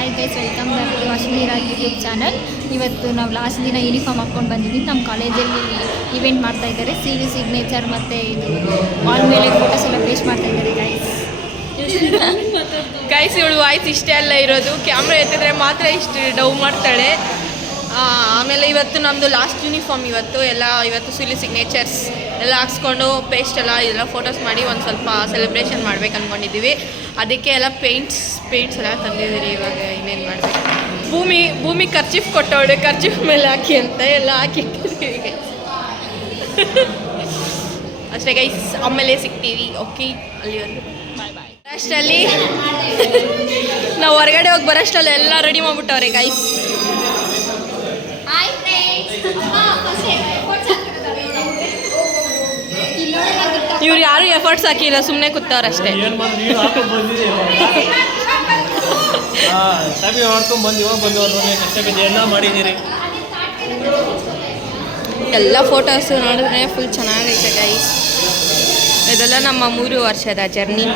Hi guys, welcome back to Ashwini Raj YouTube channel. ಇವತ್ತು ನಾವು last ದಿನ ಯೂನಿಫಾರ್ಮ್ ಹಾಕ್ಕೊಂಡು ಬಂದಿದ್ದೀವಿ. ನಮ್ಮ ಕಾಲೇಜಲ್ಲಿ ಇವೆಂಟ್ ಮಾಡ್ತಾ ಇದ್ದಾರೆ. CV ಸಿಗ್ನೇಚರ್ ಮತ್ತು ಇದು ವಾಲ್ ಮೇಲೆ ಫೋಟೋಸ್ ಎಲ್ಲ ಪೇಸ್ಟ್ ಮಾಡ್ತಾ ಇದ್ದಾರೆ ಗೈಸ್. ಇವಳು ವಾಯ್ಸ್ ಇಷ್ಟೇ ಅಲ್ಲ ಇರೋದು, ಕ್ಯಾಮ್ರಾ ಎತ್ತಿದ್ರೆ ಮಾತ್ರ ಇಷ್ಟು ಡವ್ ಮಾಡ್ತಾಳೆ. ಆಮೇಲೆ ಇವತ್ತು ನಮ್ಮದು ಲಾಸ್ಟ್ ಯೂನಿಫಾರ್ಮ್. ಇವತ್ತು CV ಸಿಗ್ನೇಚರ್ಸ್ ಎಲ್ಲ ಹಾಕ್ಸ್ಕೊಂಡು ಪೇಸ್ಟ್ ಇದೆಲ್ಲ ಫೋಟೋಸ್ ಮಾಡಿ ಒಂದು ಸ್ವಲ್ಪ ಸೆಲೆಬ್ರೇಷನ್ ಮಾಡ್ಬೇಕು ಅಂದ್ಕೊಂಡಿದ್ದೀವಿ. ಅದಕ್ಕೆ ಎಲ್ಲ ಪೇಂಟ್ಸ್ ಎಲ್ಲ ತಂದಿದ್ದೀರಿ. ಇವಾಗ ಇನ್ನೇನು ಮಾಡಬೇಕು. ಭೂಮಿ ಖರ್ಚಿಫ್ ಕೊಟ್ಟವಳೆ, ಖರ್ಚಿಫ್ ಮೇಲೆ ಹಾಕಿ ಅಂತ ಎಲ್ಲ ಹಾಕಿಟ್ಟಿದ್ದೀವಿ ಗೈಸ್. ಅಷ್ಟೇ ಗೈಸ್, ಆಮೇಲೆ ಸಿಗ್ತೀವಿ. ಓಕೆ, ಅಲ್ಲಿವರೆಗೂ ಬಾಯ್ ಬಾಯ್. ಅಷ್ಟರಲ್ಲಿ ನಾವು ಹೊರಗಡೆ ಹೋಗಿ ಬರೋಷ್ಟರಲ್ಲಿ ಎಲ್ಲ ರೆಡಿ ಮಾಡಿಬಿಟ್ಟವ್ರೆ ಗೈಸ್. ಇವ್ರು ಯಾರು ಎಫರ್ಟ್ಸ್ ಹಾಕಿಲ್ಲ, ಸುಮ್ಮನೆ ಕೂತವ್ರಷ್ಟೇ. ಎಲ್ಲ ಫೋಟೋಸ್ ನೋಡಿದ್ರೆ ಫುಲ್ ಚೆನ್ನಾಗೈತೆ ಗೈಸ್. ಇದೆಲ್ಲ ನಮ್ಮ 3 ವರ್ಷದ ಜರ್ನಿ.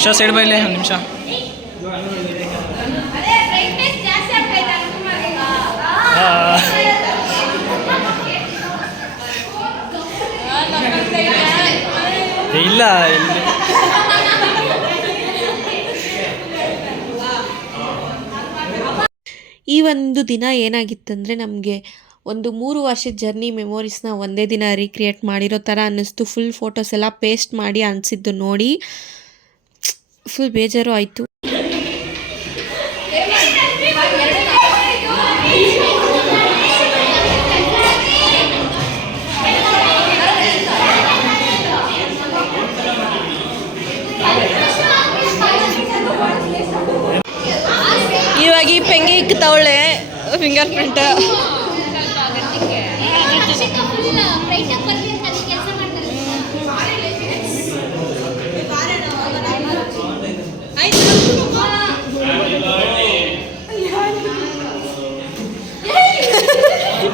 ಉಷಾ ಸೈಡ್ ಬೈಲೆ ಒಂದು ನಿಮಿಷ. ಇಲ್ಲ ಈ ಒಂದು ದಿನ ಏನಾಗಿತ್ತಂದರೆ ನಮಗೆ ಒಂದು 3 ವರ್ಷದ ಜರ್ನಿ ಮೆಮೊರೀಸ್ನ ಒಂದೇ ದಿನ ರೀಕ್ರಿಯೇಟ್ ಮಾಡಿರೋ ಥರ ಅನ್ನಿಸ್ತು. ಫುಲ್ ಫೋಟೋಸ್ ಎಲ್ಲ ಪೇಸ್ಟ್ ಮಾಡಿ ಅನಿಸಿದ್ದು ನೋಡಿ ಫುಲ್ ಬೇಜಾರು ಆಯಿತು. ಇವಾಗ ಈ ಪೆಂಗಿ ಇಕ್ಕತವಳೆ ಫಿಂಗರ್ ಪ್ರಿಂಟ್.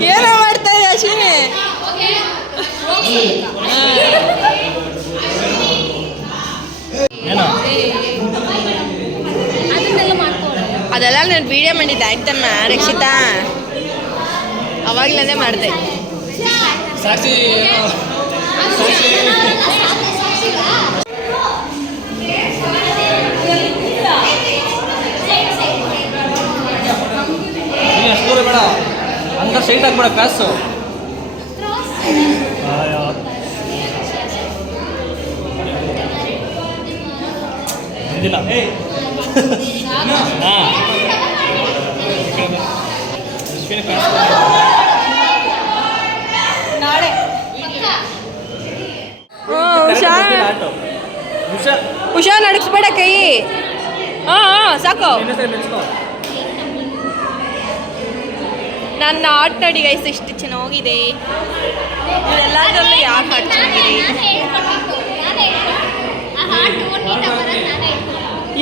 ಏನೋ ಮಾಡ್ತಾ ಇದೆ ಅಶ್ವಿನಿ. ಅದೆಲ್ಲ ನಾನು ವಿಡಿಯೋ ಮಾಡಿದ್ದೆ ಆಯ್ತಮ್ಮ ರಕ್ಷಿತಾ, ಅವಾಗ್ಲೇ ಮಾಡಿದೆ. ಸಾಕ್ಷಿ ಅಷ್ಟು ದೂರ ಬೇಡ, ಅಂತ ಸೈಟ್ ಹಾಕ್ಬೇಡ ಕಾಸು. ಇದಿಲ್ಲ ನಾಳೆ ಉಷಾ ನಡಕ್ಸ್ಬೇಡ ಕೈ. ಸಾಕು. ನನ್ನ ಆಟ ನೋಡಿ ಗೈಸ್, ಎಷ್ಟು ಚೆನ್ನಾಗಿದೆ. ಎಲ್ಲದರಲ್ಲೂ ಯಾಕೆ ಹಾಡು ಚೆನ್ನಾಗಿದೆ?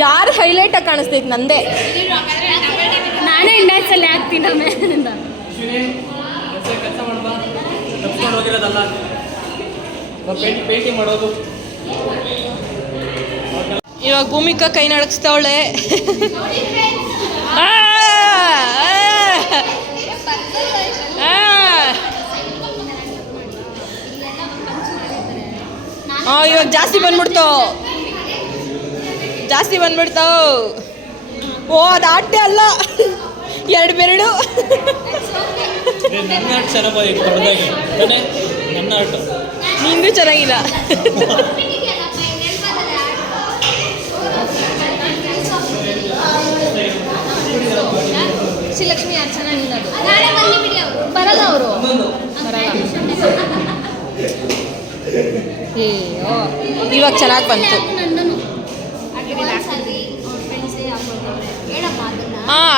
ಯಾರು ಹೈಲೈಟಾಗಿ ಕಾಣಿಸ್ತೈತೆ? ನಂದೇ. ನಾನೇ ಇಂಡೈಸಲ್ಲಿ ಹಾಕ್ತೀನಿ ಆಮೇಲಿಂದ. ಪೇಂಟಿಂಗ್ ಮಾಡೋದು. ಇವಾಗ ಭೂಮಿಕಾ ಕೈ ನಡಕ್ಸ್ತಾವಳೆ. ಇವಾಗ ಜಾಸ್ತಿ ಬಂದ್ಬಿಡ್ತಾವ. ಓ, ಅದು ಆಟೆ ಅಲ್ಲ, 2 ಬೆರಳು. ನನ್ನ ಆಟ ಚೆನ್ನಾಗಿ, ನನ್ನ ಆಟ ನಿಂದು ಚೆನ್ನಾಗಿಲ್ಲ. ಶ್ರೀಲಕ್ಷ್ಮಿ ಯಾರು ಚೆನ್ನಾಗಿಲ್ಲ, ಬರಲ್ಲ ಅವರು. ಇವಾಗ ಚೆನ್ನಾಗಿ ಬಂತು.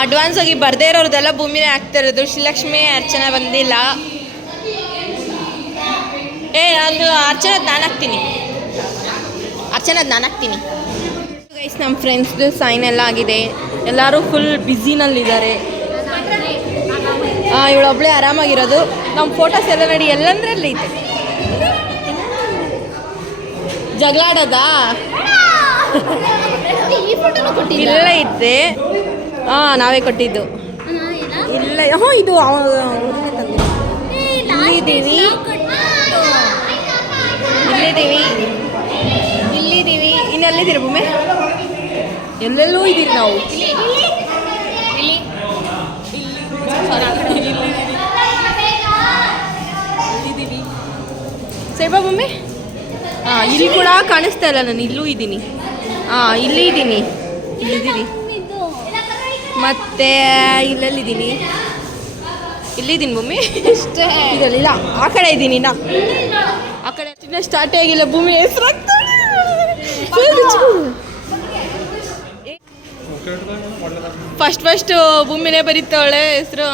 ಅಡ್ವಾನ್ಸ್ ಆಗಿ ಬರ್ದೇ ಇರೋರ್ದೆಲ್ಲ ಭೂಮಿನೇ ಆಗ್ತಾ ಇರೋದು. ಶ್ರೀಲಕ್ಷ್ಮಿ ಅರ್ಚನಾ ಬಂದಿಲ್ಲ. ನಾನು ಅರ್ಚನಾದ್ ನಾನು ಹಾಕ್ತೀನಿ. ಗೈಸ್ ನಮ್ಮ ಫ್ರೆಂಡ್ಸ್ದು ಸೈನ್ ಎಲ್ಲ ಆಗಿದೆ, ಎಲ್ಲರೂ ಫುಲ್ ಬ್ಯುಸಿನಲ್ಲಿದ್ದಾರೆ. ಇವಳೊಬ್ಳೆ ಆರಾಮಾಗಿರೋದು. ನಮ್ಮ ಫೋಟೋಸ್ ಎಲ್ಲ ನೋಡಿ ಎಲ್ಲಂದ್ರಲ್ಲಿ ಐತೆ. ಜಗಳ ಆಡೋದಾ? ಇಲ್ಲ ಇದ್ದೆ. ನಾವೇ ಕೊಟ್ಟಿದ್ದು. ಇಲ್ಲ ಇದು ಇಲ್ಲಿದ್ದೀವಿ ಇನ್ನೆಲ್ಲಿದ್ದೀರಿ ಭೂಮಿ? ಎಲ್ಲೆಲ್ಲೂ ಇದ್ದೀರಿ ನಾವು. ಇಲ್ಲಿದ್ದೀವಿ ಸೇಬಾ ಭೂಮಿ. ಇಲ್ಲಿ ಕೂಡ ಕಾಣಿಸ್ತಾ ಇಲ್ಲ, ನಾನು ಇಲ್ಲೂ ಇದ್ದೀನಿ. ಇಲ್ಲಿದ್ದೀನಿ. ಮತ್ತೆ ಇಲ್ಲೆಲ್ಲಿದ್ದೀನಿ? ಇಲ್ಲಿದ್ದೀನಿ ಭೂಮಿ. ಇದಲ್ಲ, ಆ ಕಡೆ ಇದ್ದೀನಿ ನಾ. ಆ ಕಡೆ ಚಿನ್ನ ಸ್ಟಾರ್ಟೇ ಆಗಿಲ್ಲ ಭೂಮಿ. ಹೆಸರು ಫಸ್ಟ್ ಭೂಮಿನೇ ಬರೀತಾವಳೆ ಹೆಸರು.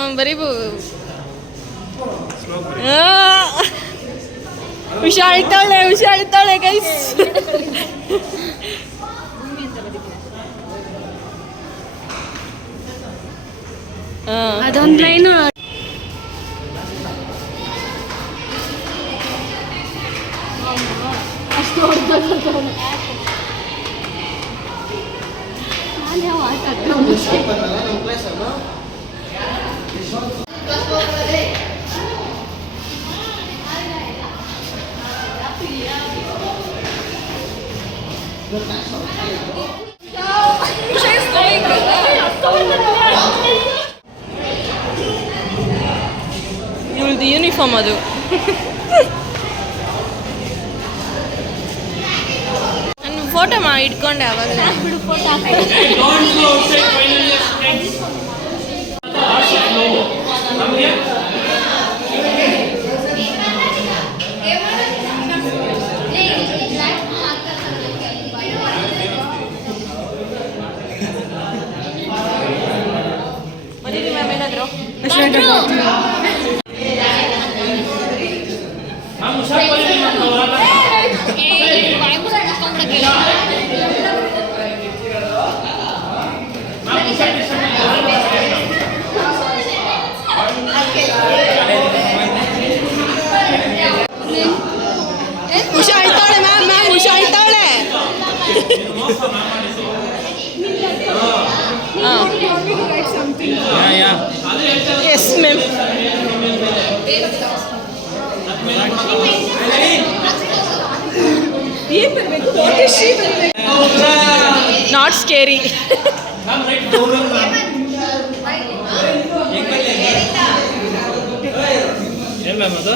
ಹುಷಾರಿತಾಳೆ ಗೈಸ್. ಅದೊಂದು ಲೈನು ಇವಳದು ಯೂನಿಫಾರ್ಮ್ ಅದು. ನಾನು ಫೋಟೋ ಇಟ್ಕೊಂಡೆ ಅವಾಗ. ಮರೀರಿ ಮ್ಯಾಮ್ ಏನಾದ್ರು. ಹುಷಾರಿತಾಳೆ ಮ್ಯಾಮ್, ಹುಷಾರಿತಾಳೆ. Yes ma'am. Not scary. ಏನು ಮ್ಯಾಮ್ ಅದು?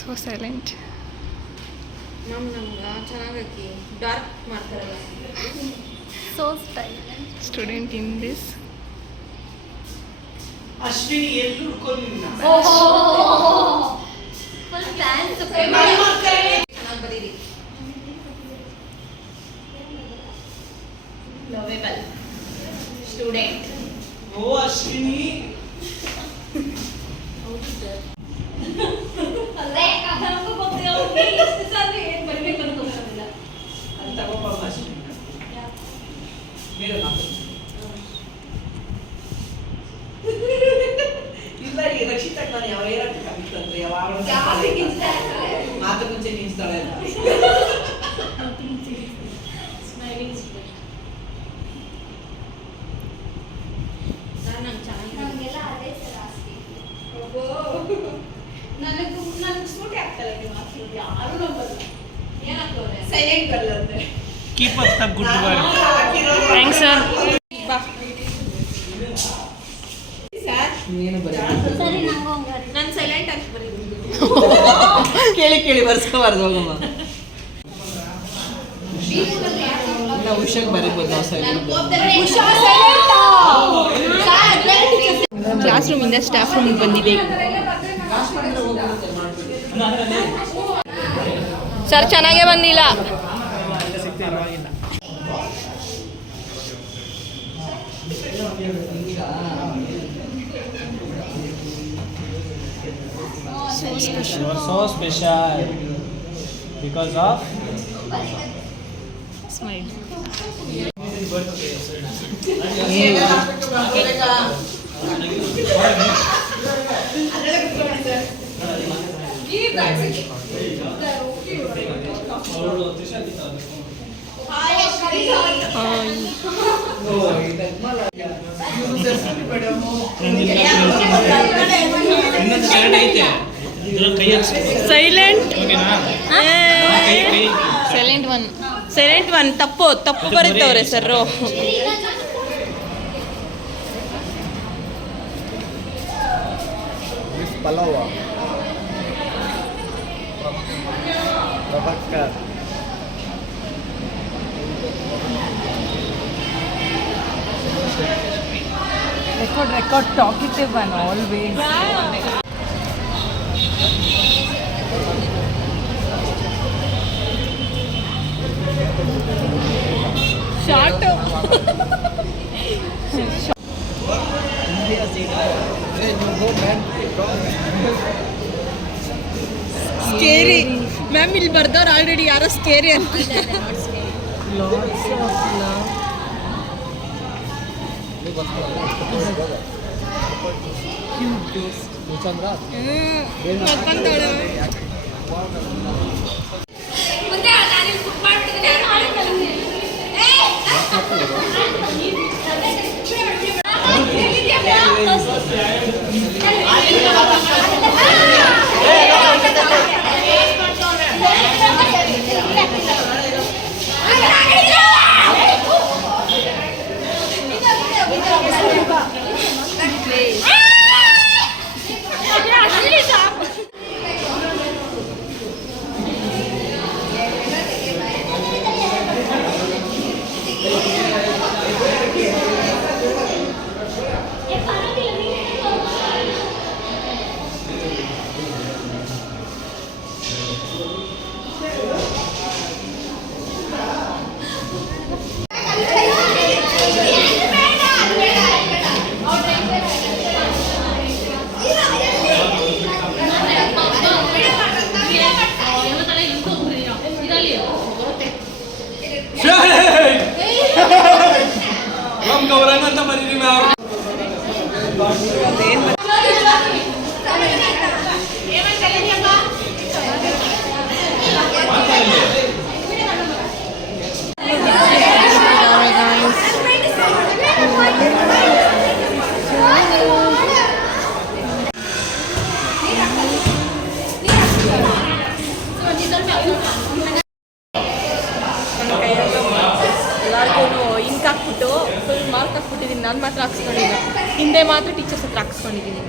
So silent. ನಮ್ಗೆ ಚೆನ್ನಾಗಿ ಡಾರ್ಕ್ ಮಾಡ್ತಾರಲ್ಲ. So silent student in this. Ashwini ಎಲ್ಲಿ ಹುಡ್ಕೊಂಡಿಲ್ಲ. Lovable student. ಓ ಅಶ್ವಿನಿ. ಇಲ್ಲ ಈ ರಕ್ಷಿತ ನಾನು ಯಾವ ಏರಾಗ್ತಂದ್ರೆ ಯಾವಾಗ ಮಾತು ಮುಂಚೆ ನಿಲ್ಸ್ತಾಳೆ. ಸೈಲೆಂಟ್ ಗರ್ಲ್ ಅಂದ್ರೆ keep up the good work. Thanks sir. ಬಾ ನೀನು ಬರೀ ನಾನು ಸೈಲೆಂಟ್ ಆಗಿ ಬರೀತೀನಿ. ಕೇಳಿ ಬರ್ಸ್ಕೋಬಾರ್ದು ಹೋಗಮ್ಮ. ನಾವು ಹುಷಾಗಿ ಬರೀಬೋದು ನಾವು ಸೈಲೆಂಟ್. ಕ್ಲಾಸ್ ರೂಮಿಂದ ಸ್ಟಾಫ್ ರೂಮಿಗೆ ಬಂದಿದೆ. ಸರ್ ಚೆನ್ನಾಗೇ ಬಂದಿಲ್ಲ. So special because of smile. Silent silent one ತಪ್ಪು ಬರುತ್ತವ್ರೆ sir. Palawa. Babakar. Record, talkative and always. Short. Scary ma'am ಇಲ್ಲಿ ಬರ್ದವ್ರು ಆಲ್ರೆಡಿ ಯಾರೋ ಸ್ಕೇರಿ ಅಂತ. ಅಂತ ಬರೀರಿ ಮ್ಯಾಮ್. ಎಲ್ಲರಿಗೂ ಇಂಕ್ ಹಾಕ್ಬಿಟ್ಟು ಫುಲ್ ಮಾರ್ಕ್ ಹಾಕ್ಬಿಟ್ಟಿದ್ದೀನಿ. ನಾನು ಮಾತ್ರ ಹಾಕ್ಸ್ಕೊಂಡಿಲ್ಲ, ಹಿಂದೆ ಮಾತ್ರ ಟೀಚರ್ಸ್ ಹತ್ರ ಹಾಕ್ಸ್ಕೊಂಡಿದ್ದೀನಿ.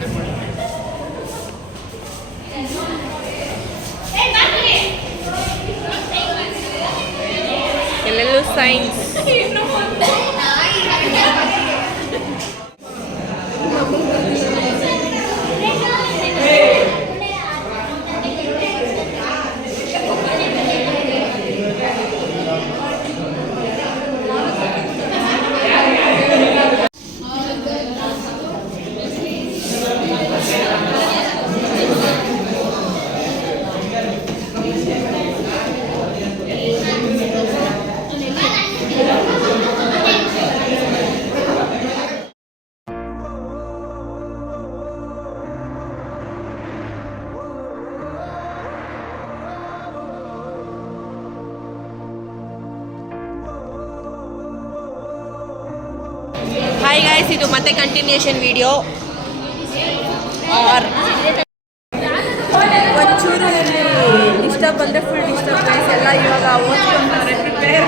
ಎಲ್ಲೆಲ್ಲೂ ಸೈನ್ಸ್. ಹಾಯ್ ಗಾಯ್ಸ್, ಇದು ಮತ್ತೆ ಕಂಟಿನ್ಯೂಷನ್ ವಿಡಿಯೋ. ಒಂಚೂರು ಡಿಸ್ಟರ್ಬ್ ಬಂದರೆ ಫುಲ್ ಡಿಸ್ಟರ್ಬೆನ್ಸ್ ಎಲ್ಲ. ಇವಾಗ ಓದ್ಕೊಂತಾರೆ ಪ್ರಿಪೇರ್.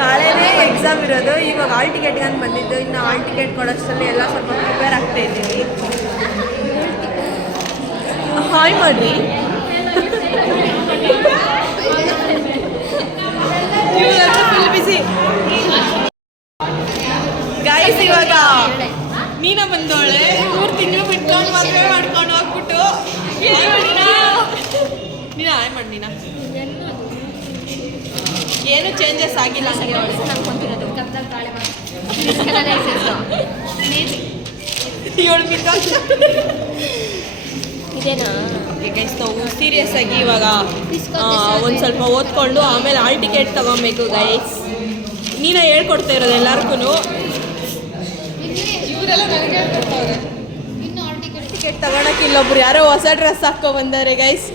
ನಾಳೆನೇ ಎಕ್ಸಾಮ್ ಇರೋದು. ಇವಾಗ ಹಾಲ್ ಟಿಕೆಟ್ಗೆ ಅಂತ ಬಂದಿದ್ದು. ಇನ್ನು ಹಾಲ್ ಟಿಕೆಟ್ ಕೊಡೋಷ್ಟರಲ್ಲಿ ಎಲ್ಲ ಸ್ವಲ್ಪ ಪ್ರಿಪೇರ್ ಆಗ್ತಾ ಇದ್ದೀವಿ. ಹಾಯ್ ಮಾಡ್ರಿ. ಫುಲ್ ಬಿಸಿ ಗೈಸ್. ಇವಾಗ ನೀನ ಬಂದೋಳೆ 3 ತಿಂಗಳು ಬಿಟ್ಕೊಂಡು ಮದುವೆ ಮಾಡ್ಕೊಂಡು ಹೋಗ್ಬಿಟ್ಟು ನೀನು ಹಾಯ್ ಮಾಡಿ. ನೀನ ಏನು ಚೇಂಜಸ್ ಆಗಿಲ್ಲ ನನಗೆ ಇದೇನಾ? ಓಕೆ ಗೈಸ್, ನಾವು ಸೀರಿಯಸ್ ಆಗಿ ಇವಾಗ ಒಂದು ಸ್ವಲ್ಪ ಓದ್ಕೊಂಡು ಆಮೇಲೆ ಹಾಲ್ ಟಿಕೆಟ್ ತೊಗೊಬೇಕು ಗೈಸ್. ನೀನು ಹೇಳ್ಕೊಡ್ತಾ ಇರೋದು ಎಲ್ಲರಿಗೂ. ಟಿಕೆಟ್ ತಗೊಳಕ್ಕೆ ಇಲ್ಲೊಬ್ರು ಯಾರೋ ಹೊಸ ಡ್ರೆಸ್ ಹಾಕೊ ಬಂದವ್ರೆ ಗೈಸ್.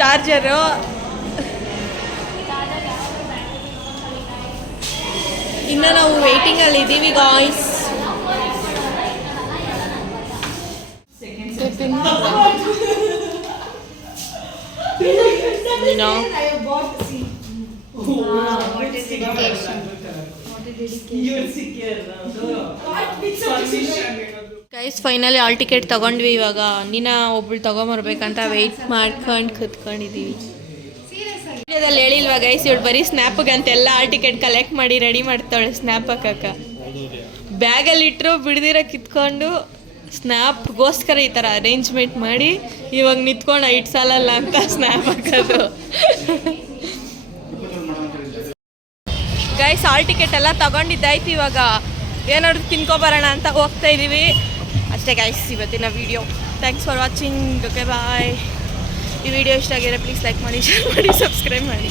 ಚಾರ್ಜರು ಇನ್ನು ನಾವು ವೇಟಿಂಗಲ್ಲಿ ಇದ್ದೀವಿ guys. Guys finally hall ticket ತೊಗೊಂಡ್ವಿ. ಇವಾಗ ನೀನ ಒಬ್ಳು ತೊಗೊಂಬರ್ಬೇಕಂತ ವೆಯ್ಟ್ ಮಾಡ್ಕೊಂಡು ಕುತ್ಕೊಂಡಿದ್ದೀವಿ. ವಿಡಿಯೋದಲ್ಲಿ ಹೇಳಿಲ್ವಾ ಗೈಸ್, ಇವಳು ಬರೀ ಸ್ನ್ಯಾಪಿಗೆ ಅಂತೆಲ್ಲ ಹಾಲ್ ಟಿಕೆಟ್ ಕಲೆಕ್ಟ್ ಮಾಡಿ ರೆಡಿ ಮಾಡ್ತಾಳೆ ಸ್ನ್ಯಾಪ್ ಹಾಕಕ್ಕೆ. ಬ್ಯಾಗಲ್ಲಿಟ್ಟರು ಬಿಡ್ದಿರ ಕಿತ್ಕೊಂಡು ಸ್ನ್ಯಾಪ್ಗೋಸ್ಕರ ಈ ಥರ ಅರೇಂಜ್ಮೆಂಟ್ ಮಾಡಿ ಇವಾಗ ನಿಂತ್ಕೊಂಡು ಐಟ್ ಸಾಲಲ್ಲ ಅಂತ ಸ್ನ್ಯಾಪ್ ಹಾಕೋದು. ಗೈಸ್ ಹಾಲ್ ಟಿಕೆಟ್ ಎಲ್ಲ ತೊಗೊಂಡಿದ್ದಾಯ್ತು. ಇವಾಗ ಏನಾದ್ರು ತಿನ್ಕೊಬರೋಣ ಅಂತ ಹೋಗ್ತಾ ಇದ್ದೀವಿ ಅಷ್ಟೇ ಗೈಸ್ ಇವತ್ತಿನ video. Thanks for watching. Okay bye. ಈ ವಿಡಿಯೋ ಇಷ್ಟ ಆಗಿದ್ರೆ ಪ್ಲೀಸ್ ಲೈಕ್ ಮಾಡಿ, ಶೇರ್ ಮಾಡಿ, ಸಬ್ಸ್ಕ್ರೈಬ್ ಮಾಡಿ.